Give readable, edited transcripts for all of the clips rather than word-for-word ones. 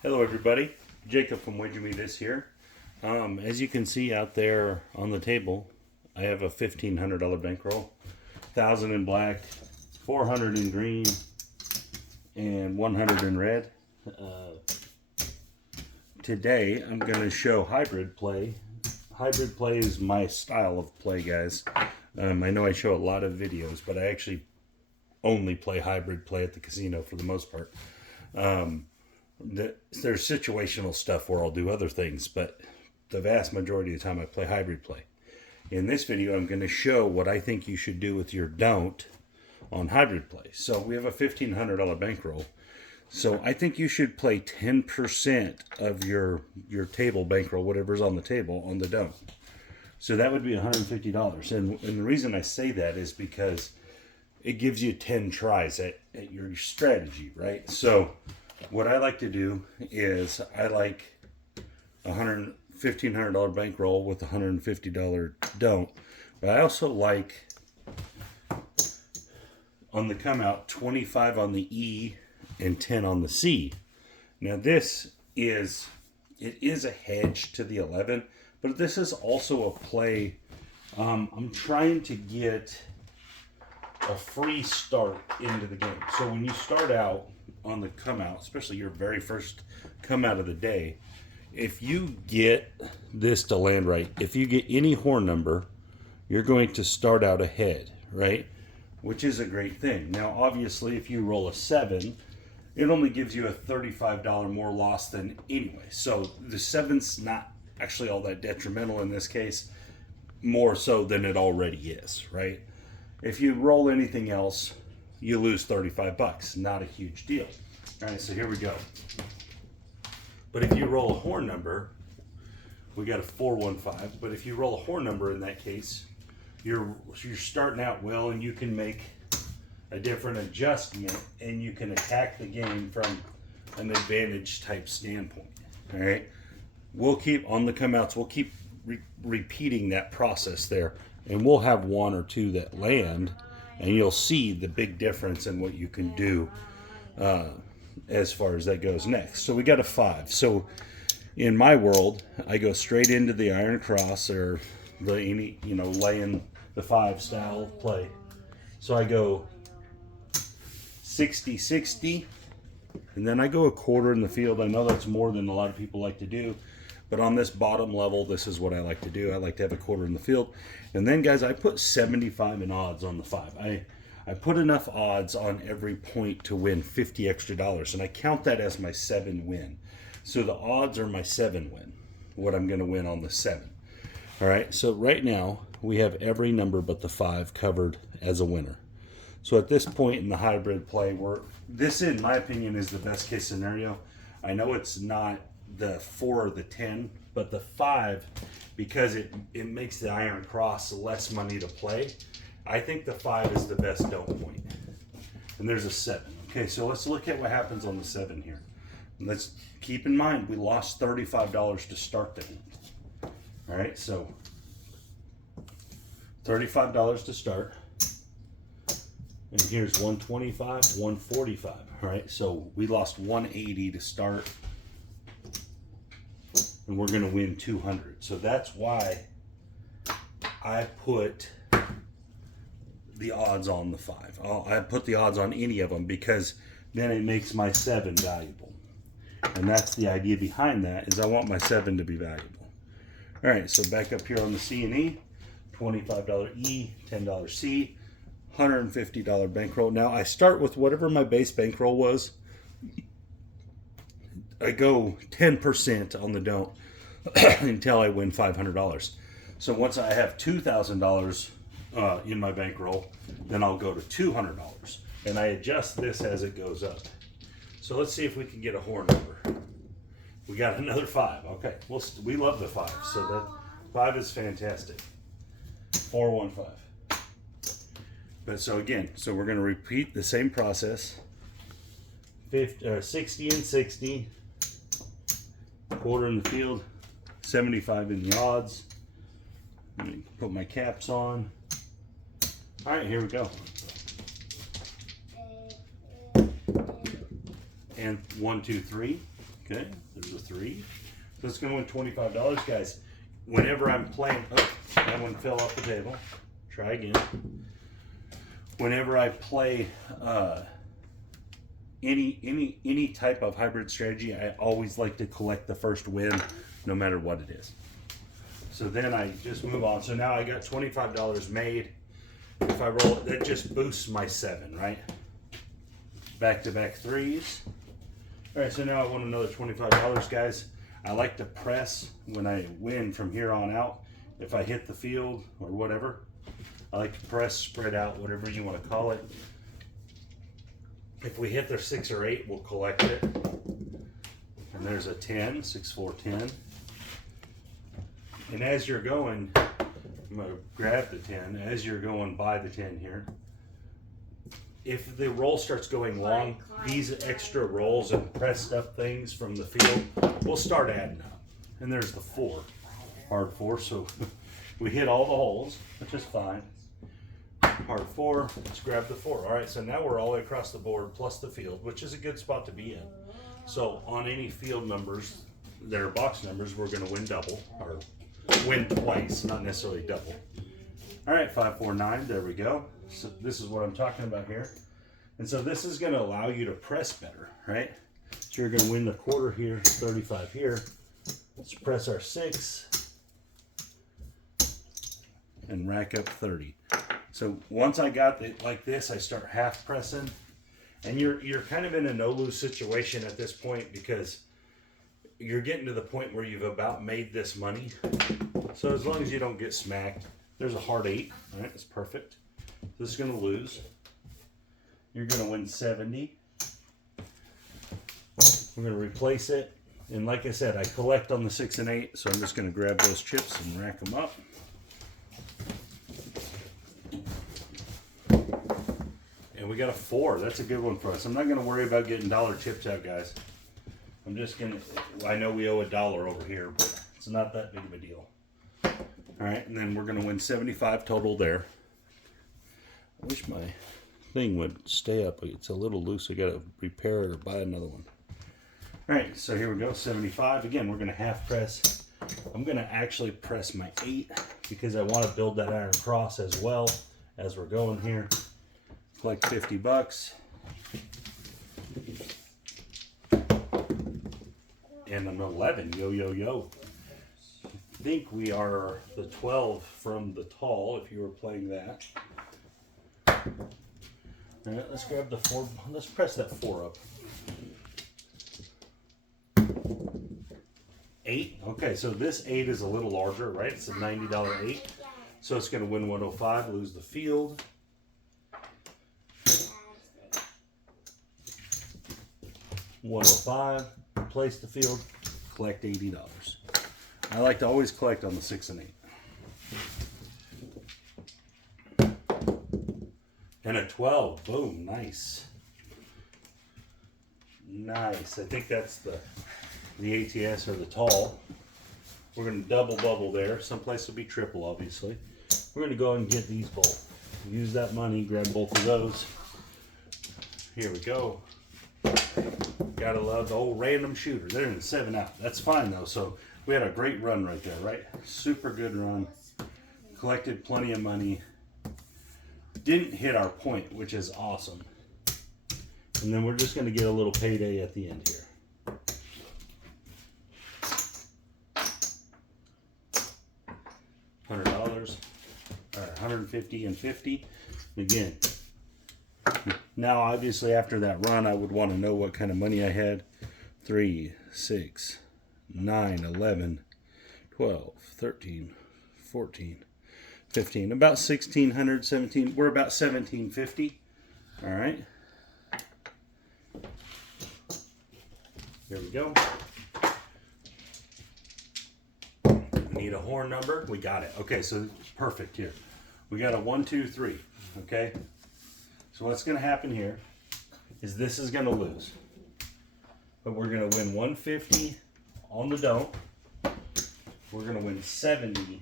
Hello everybody, Jacob from Wager Me This here. As you can see out there on the table, I have a $1,500 bankroll, 1,000 in black, 400 in green, and 100 in red. Today I'm going to show hybrid play. Hybrid play is my style of play, guys. I know I show a lot of videos, but I actually only play hybrid play at the casino for the most part. There's situational stuff where I'll do other things, but the vast majority of the time I play hybrid play. In this video, I'm going to show what I think you should do with your don't on hybrid play. So we have a $1,500 bankroll. So I think you should play 10% of your table bankroll, whatever's on the table, on the don't. So that would be $150. And the reason I say that is because it gives you 10 tries at your strategy, right? So what I like to do is I like a $1,500 bankroll with a $150 don't. But I also like, on the come out, 25 on the E and 10 on the C. Now it is a hedge to the 11, but this is also a play. I'm trying to get a free start into the game. So when you start out on the come out, especially your very first come out of the day, if you get this to land right, if you get any horn number, you're going to start out ahead, right? Which is a great thing. Now, obviously, if you roll a 7, it only gives you a $35 more loss than anyway. So the 7's not actually all that detrimental in this case, more so than it already is, right? If you roll anything else, you lose 35 bucks. Not a huge deal. All right, so here we go. But if you roll a horn number, we got a 415. But if you roll a horn number in that case, you're starting out well, and you can make a different adjustment, and you can attack the game from an advantage type standpoint. All right, we'll keep on the come outs. We'll keep repeating that process there, and we'll have one or two that land, and you'll see the big difference in what you can do as far as that goes next. So we got a 5. So in my world, I go straight into the iron cross, or laying the 5 style of play. So I go 60-60, and then I go a quarter in the field. I know that's more than a lot of people like to do, but on this bottom level, this is what I like to do. I like to have a quarter in the field. And then, guys, I put 75 in odds on the 5. I put enough odds on every point to win $50 extra, and I count that as my 7 win. So the odds are my 7 win, what I'm going to win on the 7. All right, so right now, we have every number but the 5 covered as a winner. So at this point in the hybrid play, this, in my opinion, is the best case scenario. I know it's not the 4 or the 10, but the 5, because it makes the iron cross less money to play. I think the 5 is the best don't point. And there's a 7. Okay, so let's look at what happens on the 7 here. And let's keep in mind, we lost $35 to start the hand. All right, so $35 to start. And here's 125, 145. All right, so we lost 180 to start, and we're going to win 200. So that's why I put the odds on the 5. I put the odds on any of them, because then it makes my 7 valuable. And that's the idea behind that, is I want my 7 to be valuable. All right, so back up here on the C and E, $25 E, $10 C, $150 bankroll. Now I start with whatever my base bankroll was. I go 10% on the don't until I win $500. So once I have $2,000 in my bankroll, then I'll go to $200, and I adjust this as it goes up. So let's see if we can get a horn number. We got another 5. Okay, well, we love the 5, so that 5 is fantastic. 415. But so again, we're going to repeat the same process. 60 and 60, quarter in the field, 75 in the odds. Let me put my caps on. All right, here we go. And 1, 2, 3. Okay, there's a 3. So it's going to win $25, guys. Whenever I'm playing, oh, that one fell off the table. Try again. Whenever I play any type of hybrid strategy, I always like to collect the first win, no matter what it is. So then I just move on. So now I got $25 made. If I roll it, that just boosts my 7, right? Back-to-back 3s. All right, so now I want another $25, guys. I like to press when I win from here on out. If I hit the field or whatever, I like to press, spread out, whatever you want to call it. If we hit their 6 or 8, we'll collect it. And there's a 10, 6, 4, 10. And as you're going, I'm going to grab the 10. As you're going by the 10 here, if the roll starts going long, these extra rolls and pressed up things from the field will start adding up. And there's the 4, hard 4. So we hit all the holes, which is fine. Hard 4, let's grab the 4. All right, so now we're all the way across the board plus the field, which is a good spot to be in. So on any field numbers, that are box numbers, we're going to win double, or win twice, not necessarily double. All right, 5, 4, 9, there we go. So this is what I'm talking about here. And so this is going to allow you to press better, right? So you're going to win the quarter here, 35 here. Let's press our 6 and rack up 30. So once I got it like this, I start half pressing. And you're kind of in a no-lose situation at this point because you're getting to the point where you've about made this money. So as long as you don't get smacked, there's a hard 8. All right, that's perfect. This is going to lose. You're going to win 70. We're going to replace it. And like I said, I collect on the 6 and 8, so I'm just going to grab those chips and rack them up. And we got a 4. That's a good one for us. I'm not going to worry about getting dollar chips out, guys. I'm just going to, I know we owe $1 over here, but it's not that big of a deal. All right, and then we're going to win 75 total there. I wish my thing would stay up. It's a little loose. I got to repair it or buy another one. All right, so here we go, 75. Again, we're going to half press. I'm going to actually press my 8 because I want to build that iron cross as well as we're going here. Collect $50. And an 11, yo, yo, yo. I think we are the 12 from the tall, if you were playing that. All right, let's grab the 4. Let's press that 4 up. 8. Okay, so this 8 is a little larger, right? It's a $90 8. So it's going to win 105, lose the field. $105, replace the field, collect $80. I like to always collect on the 6 and 8. And a 12, boom, nice. Nice, I think that's the ATS or the tall. We're going to double bubble there. Someplace will be triple, obviously. We're going to go and get these both. Use that money, grab both of those. Here we go. Gotta love the old random shooter. They're in the 7 out. That's fine though. So we had a great run right there, right? Super good run. Collected plenty of money. Didn't hit our point, which is awesome. And then we're just going to get a little payday at the end here. $100, or 150 and 50. Again, now obviously after that run, I would want to know what kind of money I had. 3, 6, 9, 11, 12, 13, 14, 15. About 1,600, 17. We're about 1,750. All right. Here we go. Need a horn number. We got it. Okay, so perfect here. We got a 1, 2, 3. Okay. So what's going to happen here is this is going to lose. But we're going to win 150 on the don't. We're going to win 70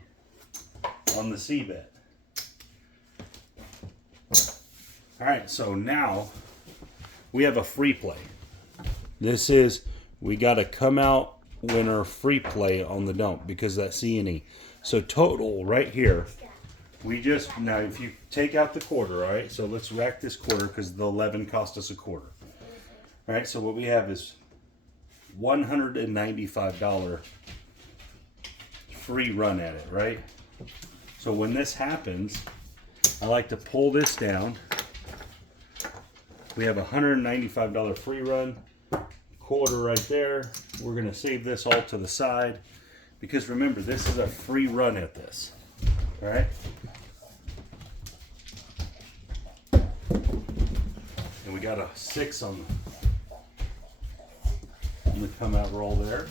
on the C bet. All right, so now we have a free play. This is we got a come out winner free play on the don't because of that C and E. So total right here, we just, now if you take out the quarter, all right, so let's rack this quarter because the 11 cost us a quarter. All right, so what we have is $195 free run at it, right? So when this happens, I like to pull this down. We have a $195 free run, quarter right there. We're gonna save this all to the side because remember, this is a free run at this, all right? And we got a 6 on the come out roll there.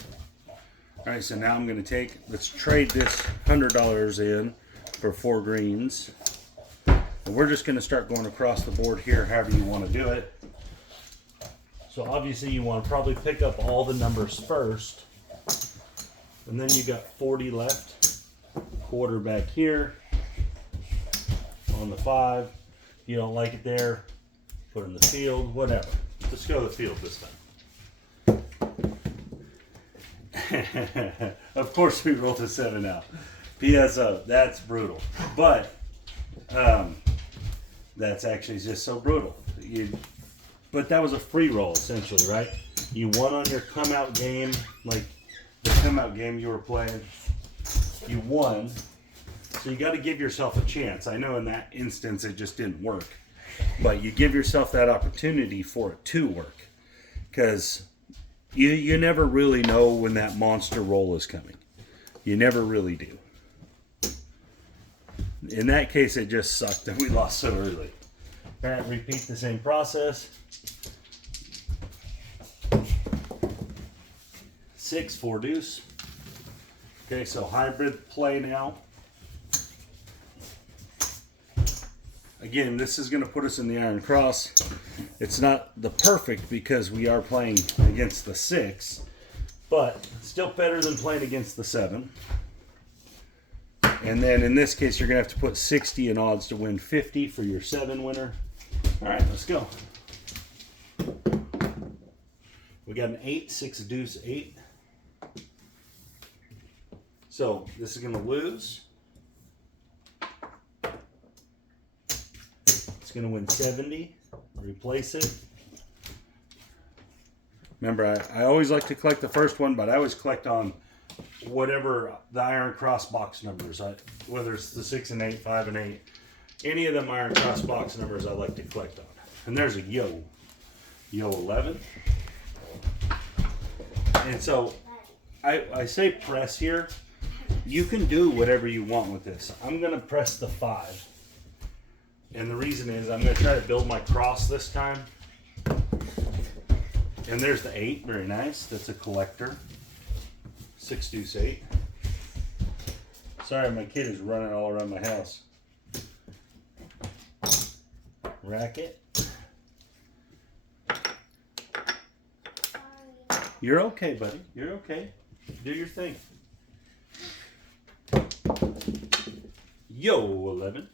All right, so now I'm gonna let's trade this $100 in for 4 greens. And we're just gonna start going across the board here, however you wanna do it. So obviously you wanna probably pick up all the numbers first. And then you got 40 left. Quarter back here on the 5. You don't like it there, put it in the field, whatever. Let's go to the field this time. Of course we rolled a 7 out. PSO, that's brutal. But that's actually just so brutal. But that was a free roll essentially, right? You won on your come out game, like the come out game you were playing. You won. So you got to give yourself a chance. I know in that instance it just didn't work. But you give yourself that opportunity for it to work. Because you never really know when that monster roll is coming. You never really do. In that case, it just sucked that we lost so early. All right, repeat the same process. 6, 4 deuce. Okay, so hybrid play now. Again, this is going to put us in the iron cross. It's not the perfect because we are playing against the 6, but still better than playing against the 7. And then in this case, you're going to have to put 60 in odds to win 50 for your 7 winner. All right, let's go. We got an 8, 6 deuce 8. So this is going to lose. It's going to win 70. Replace it. Remember, I always like to collect the first one, but I always collect on whatever the iron cross box numbers, whether it's the 6 and 8, 5 and 8, any of them iron cross box numbers I like to collect on. And there's a yo 11. And so I say press here. You can do whatever you want with this. I'm going to press the 5. And the reason is I'm going to try to build my cross this time. And there's the 8. Very nice. That's a collector. 6 deuce 8. Sorry, my kid is running all around my house. Rack it. You're okay, buddy. You're okay. Do your thing. Yo, 11.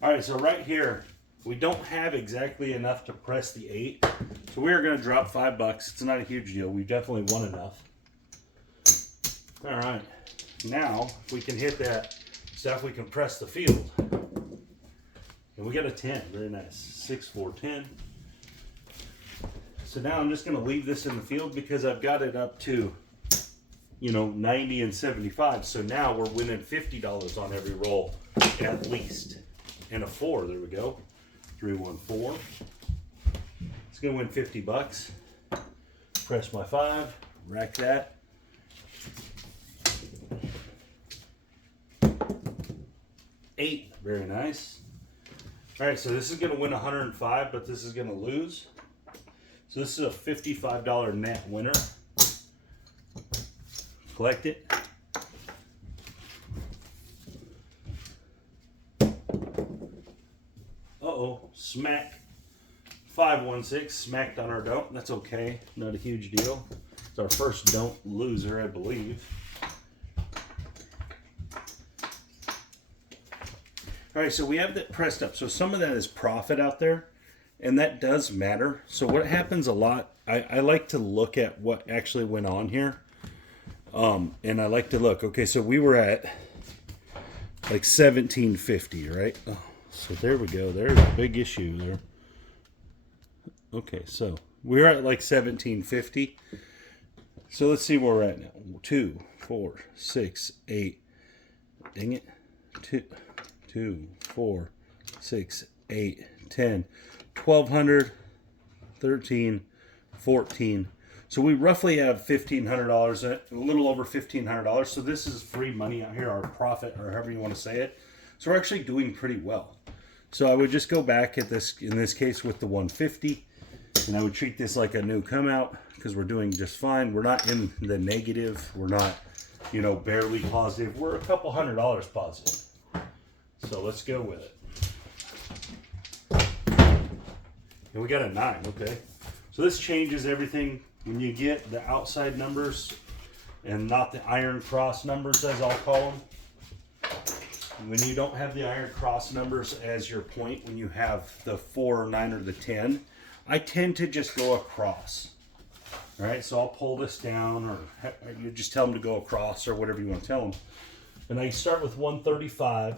All right, so right here, we don't have exactly enough to press the 8. So we are going to drop $5. It's not a huge deal. We definitely won enough. All right. Now, if we can hit that stuff, we can press the field. And we got a 10. Very nice. 6, 4, 10. So now I'm just going to leave this in the field because I've got it up to, 90 and 75. So now we're winning $50 on every roll at least. And a 4. There we go. 3, 1, 4. It's going to win $50. Press my 5. Rack that. $8. Very nice. All right, so this is going to win 105, but this is going to lose. So this is a $55 net winner. Collect it. Uh-oh, smack. 516, smacked on our don't. That's okay, not a huge deal. It's our first don't loser, I believe. All right, so we have that pressed up. So some of that is profit out there. and that does matter. So what happens a lot, I like to look at what actually went on here. And I like to look, okay, so we were at like 1750, right? Oh, so there we go. There's a big issue there. Okay, so we're at like 1750. So let's see where we're at now. 2, 4, 6, 8. Dang it. 2, 4, 6, 8, 10, 1200, 13, 14. So we roughly have $1,500, a little over $1,500. So this is free money out here, our profit, or however you want to say it. So we're actually doing pretty well. So I would just go back at this, in this case, with the 150, and I would treat this like a new come out because we're doing just fine. We're not in the negative. We're not, you know, barely positive. We're a couple $100 positive. So let's go with it. And we got a 9, okay. So this changes everything. When you get the outside numbers and not the iron cross numbers, as I'll call them. When you don't have the iron cross numbers as your point, when you have the 4, 9, or the 10, I tend to just go across. All right, so I'll pull this down, or you just tell them to go across, or whatever you want to tell them. And I start with 135.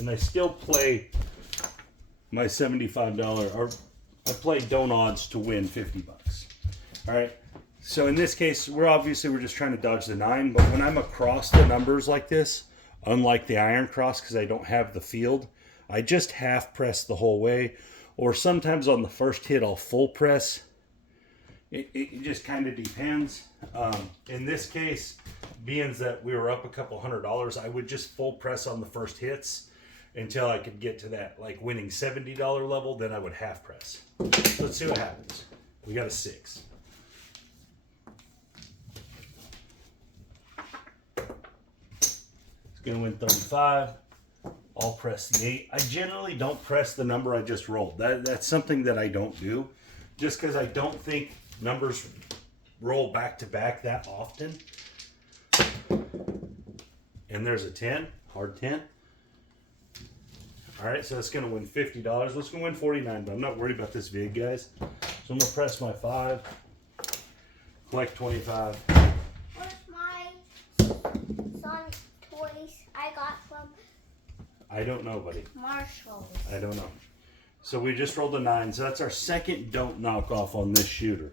And I still play my $75, or I play don't odds to win 50 bucks. All right. So in this case, we're just trying to dodge the 9, but when I'm across the numbers like this, unlike the iron cross, because I don't have the field, I just half press the whole way, or sometimes on the first hit, I'll full press. It just kind of depends. In this case, being that we were up a couple $100, I would just full press on the first hits until I could get to that like winning $70 level. Then I would half press. So let's see what happens. We got a 6. It's gonna win 35. I'll press the 8. I generally don't press the number I just rolled. That's something that I don't do, just because I don't think numbers roll back to back that often. And there's a 10, hard 10. All right, so it's going to win $50. Let's go win 49, but I'm not worried about this vig, guys. So I'm going to press my 5, collect 25. Where's my son toys I got from? I don't know, buddy. Marshall's. I don't know. So we just rolled a 9, so that's our second don't knock off on this shooter.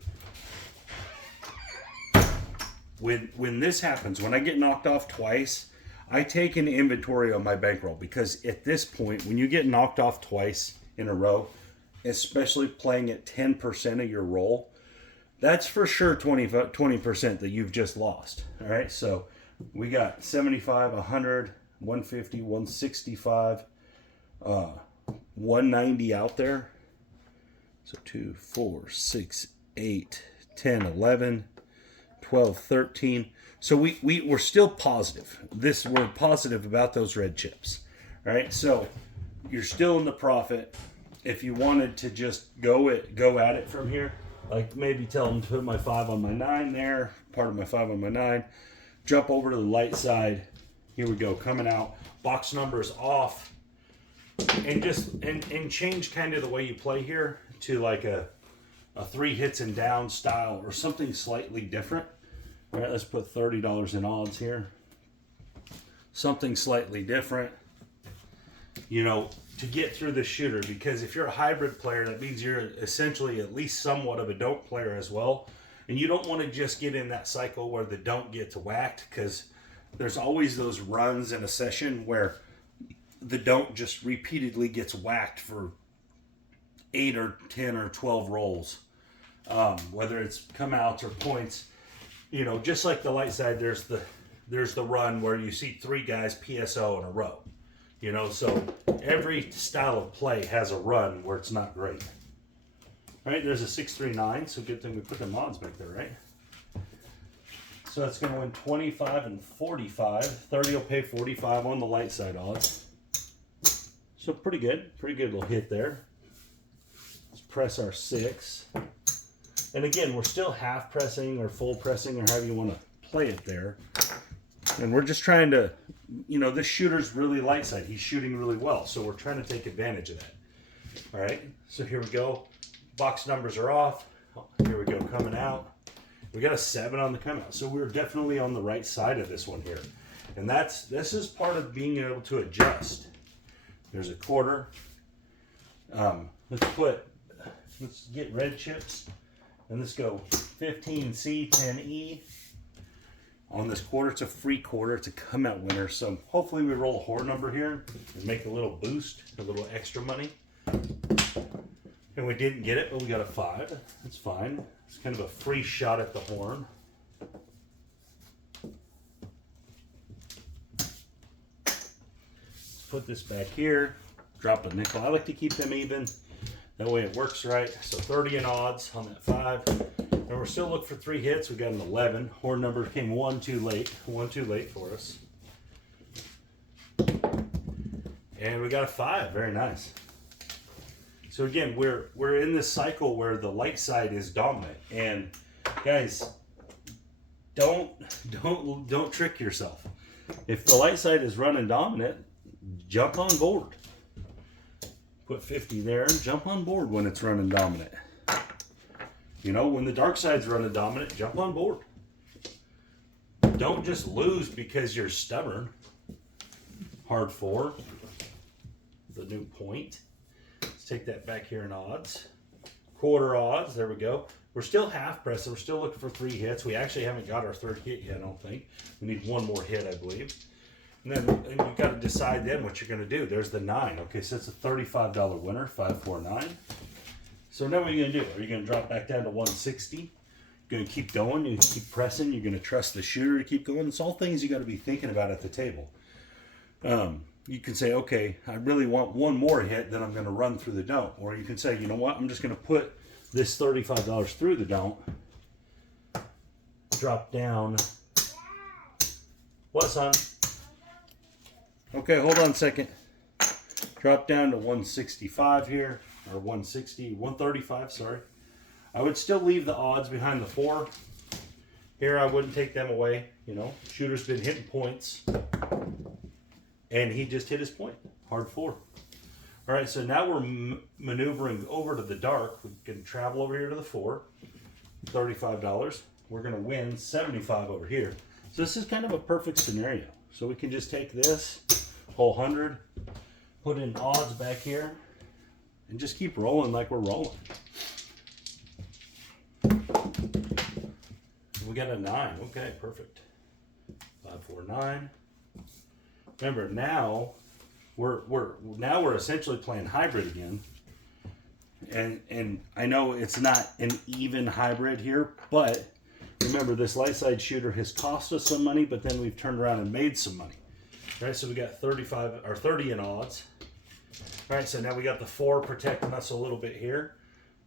When this happens, when I get knocked off twice, I take an inventory on my bankroll, because at this point, when you get knocked off twice in a row, especially playing at 10% of your roll, that's for sure 20% that you've just lost. All right, so we got 75, 100, 150, 165, 190 out there. So 2, 4, 6, 8, 10, 11, 12, 13. So we're still positive. We're positive about those red chips. All right, so you're still in the profit. If you wanted to just go at it from here, like maybe tell them to put my 5 on my 9 there, part of my 5 on my 9, jump over to the light side. Here we go, coming out, box numbers off, and just and change kind of the way you play here to like a 3 hits and down style, or something slightly different. All right, let's put $30 in odds here. Something slightly different, you know, to get through the shooter. Because if you're a hybrid player, that means you're essentially at least somewhat of a don't player as well. And you don't want to just get in that cycle where the don't gets whacked, because there's always those runs in a session where the don't just repeatedly gets whacked for 8 or 10 or 12 rolls. Whether it's come outs or points. You know, just like the light side, there's the run where you see 3 guys PSO in a row. You know, so every style of play has a run where it's not great. All right, there's a 639, so good thing we put the mods back there, right? So that's going to win 25 and 45. 30 will pay 45 on the light side odds. So pretty good little hit there. Let's press our 6. And again, we're still half pressing or full pressing, or however you want to play it there. And we're just trying to, you know, this shooter's really light side. He's shooting really well. So we're trying to take advantage of that. All right. So here we go. Box numbers are off. Here we go, coming out. We got a 7 on the come out. So we're definitely on the right side of this one here. And this is part of being able to adjust. There's a quarter. Let's get red chips. And let's go 15C, 10E. On this quarter, it's a free quarter. It's a come out winner. So hopefully we roll a horror number here and make a little boost, a little extra money. And we didn't get it, but we got a 5. That's fine. It's kind of a free shot at the horn. Let's put this back here. Drop a nickel. I like to keep them even. That way it works right. So 30 in odds on that 5. And we're still looking for 3 hits. We got an 11. Horn number came 1 too late. 1 too late for us. And we got a 5. Very nice. So again, we're in this cycle where the light side is dominant. And guys, don't trick yourself. If the light side is running dominant, jump on board. Put 50 there and jump on board when it's running dominant. You know, when the dark side's running dominant, jump on board. Don't just lose because you're stubborn. Hard 4. The new point. Let's take that back here in odds. Quarter odds. There we go. We're still half pressing. We're still looking for 3 hits. We actually haven't got our 3rd hit yet, I don't think. We need 1 more hit, I believe. And then you got to decide then what you're going to do. There's the 9. Okay, so it's a $35 winner, 549. So now what are you going to do? Are you going to drop back down to 160? You're going to keep going. You keep pressing. You're going to trust the shooter to keep going. It's all things you got to be thinking about at the table. You can say, okay, I really want 1 more hit, then I'm going to run through the don't. Or you can say, you know what? I'm just going to put this $35 through the don't. Drop down. What, son? Okay, hold on a second. Drop down to 165 here, or 135, sorry. I would still leave the odds behind the 4. Here, I wouldn't take them away. You know, shooter's been hitting points. And he just hit his point. Hard 4. All right, so now we're maneuvering over to the dark. We can travel over here to the 4. $35. We're going to win 75 over here. So this is kind of a perfect scenario. So we can just take this whole 100, put in odds back here, and just keep rolling like we're rolling. We got a 9. Okay, perfect. 549. Remember, now we're essentially playing hybrid again. And I know it's not an even hybrid here, but remember, this light side shooter has cost us some money, but then we've turned around and made some money. All right, so we got 35 or 30 in odds. All right, so now we got the 4 protecting us a little bit here.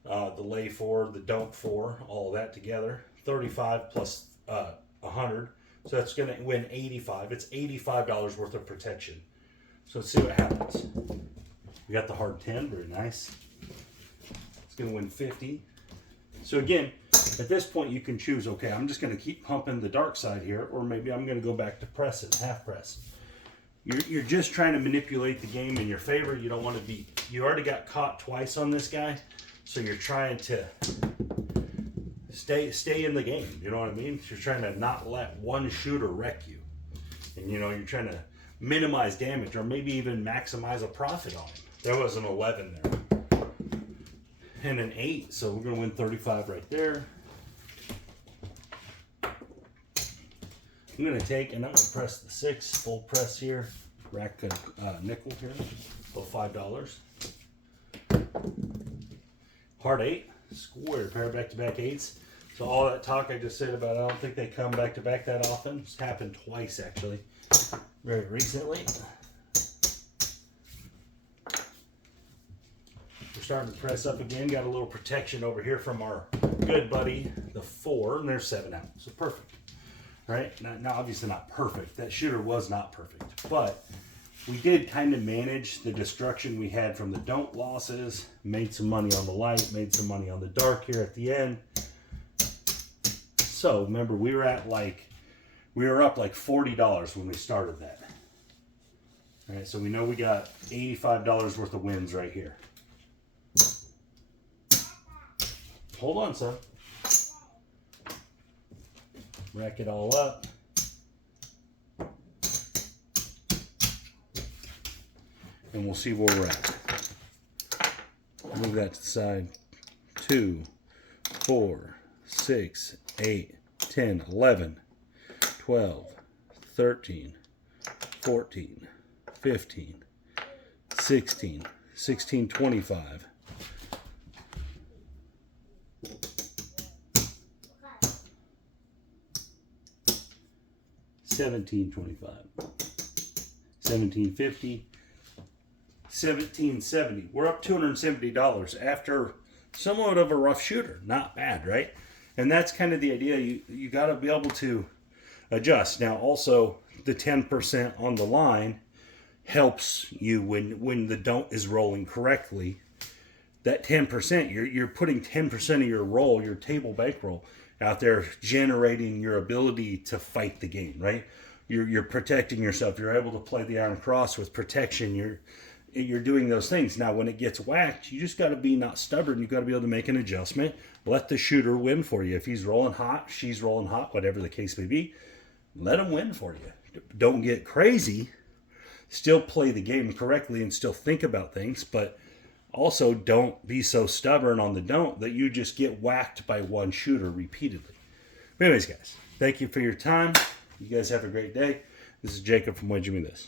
The lay 4, the don't 4, all of that together. 35 plus 100. So that's going to win 85. It's $85 worth of protection. So let's see what happens. We got the hard 10. Very nice. It's going to win 50. So again, at this point you can choose, okay, I'm just going to keep pumping the dark side here, or maybe I'm going to go back to pressing, half press. You're just trying to manipulate the game in your favor. You don't want to be, you already got caught twice on this guy, so you're trying to stay in the game. You know what I mean? You're trying to not let one shooter wreck you. And you know, you're trying to minimize damage or maybe even maximize a profit on him. There was an 11 there. And an 8, so we're going to win 35 right there. I'm going to take, and I'm going to press the 6, full press here. Rack a nickel here, about $5. Hard 8, square, pair of back-to-back 8s. So all that talk I just said about I don't think they come back-to-back that often. It's happened twice, actually, very recently. We're starting to press up again. Got a little protection over here from our good buddy, the 4, and there's 7 out. So perfect. Right? Now, obviously not perfect. That shooter was not perfect. But we did kind of manage the destruction we had from the don't losses. Made some money on the light. Made some money on the dark here at the end. So, remember, we were at like We were up like $40 when we started that. All right, so we know we got $85 worth of wins right here. Hold on, son. Rack it all up. And we'll see where we're at. Move that to the side. 2, 4, 6, 8, 10, 11, 12, 13, 14, 15, 16, 16, 25. $17.25, $17.50, $17.70. We're up $270 after somewhat of a rough shooter. Not bad, right? And that's kind of the idea. You got to be able to adjust. Now, also the 10% on the line helps you when the don't is rolling correctly. That 10%, you're putting 10% of your roll, your table bankroll, out there, generating your ability to fight the game, right? You're protecting yourself. You're able to play the iron cross with protection. You're doing those things. Now, when it gets whacked, you just got to be not stubborn. You got to be able to make an adjustment. Let the shooter win for you. If he's rolling hot, she's rolling hot, whatever the case may be, let him win for you. Don't get crazy. Still play the game correctly and still think about things, but also don't be so stubborn on the don't that you just get whacked by one shooter repeatedly. But anyways, guys, thank you for your time. You guys have a great day. This is Jacob from Wedge Me This.